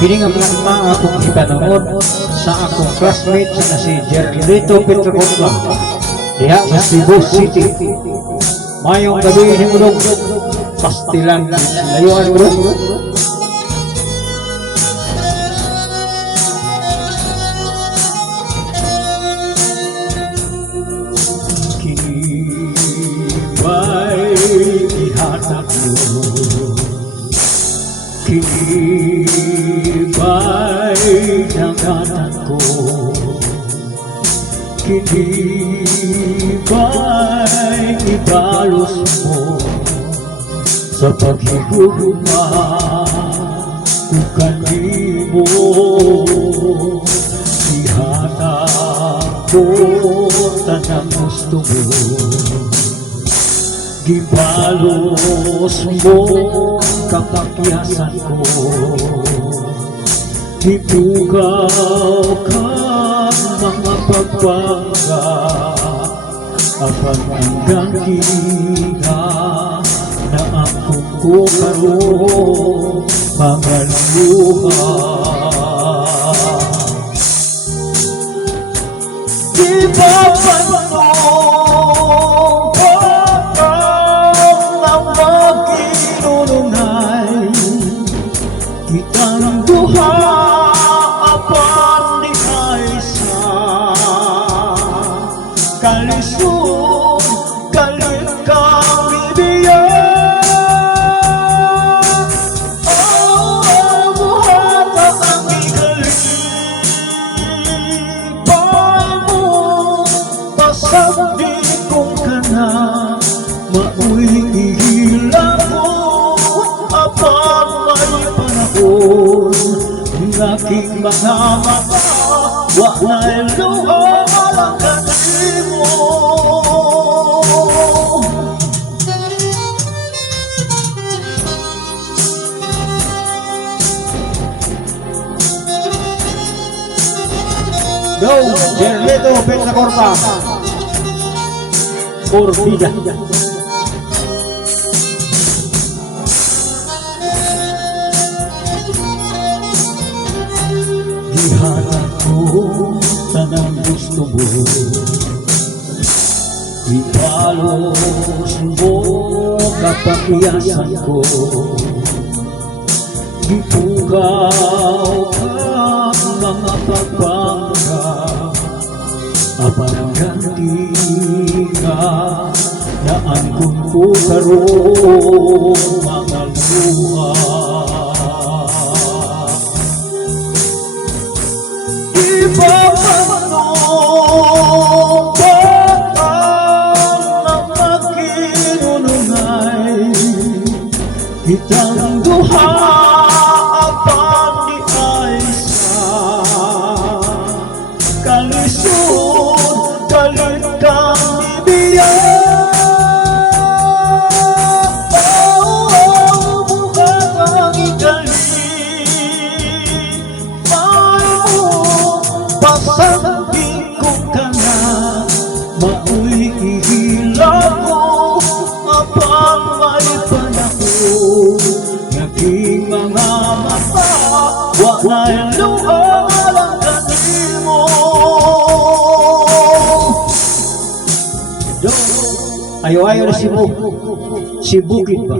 Kini nga planta akong ipanungod sa akong classmate na si Jerlito Petrocotla diha sa Cebu City. Mayong gabi himulog pastilan layuan bro. Kibay ihatag mo, kibay dangatan ko, kibay ibalos mo sa paghigugma kung kanimo. Ihatag ko tanang gusto mo, gibalos mo kapakyasan ko, ipugaw ka mga pagbangga apang hanggang kina na akong kukarong mga luha. Di ba panong patang ang magkinununay kitang duha apan ni Aisa kalisod kalit kang ibiyan. Buhat ang ikalipay mo pasabi kong kana mauwi ihila ko apan may panahon ng aking mga mata wa na'y luha ang kanimo. Go, Jerlito Petrocotla por vida. Ihatag ko tanang gusto mo, ipalos mo kapakyasan ko, ipugaw ka mga pagbangga apang ganti ka na angkong ko karong mga luha. Iba manong patang ang magkinunungay kitang duha apan ni Aisa kalisod kalit kang ibiyan. Buhat ang ikalipay mo pasabi ko ka na mauwi ihila ko apang may panahon ng aking mga mata wa na'y luha ang kanimo. Ayaw-ayaw na si Bukid ba?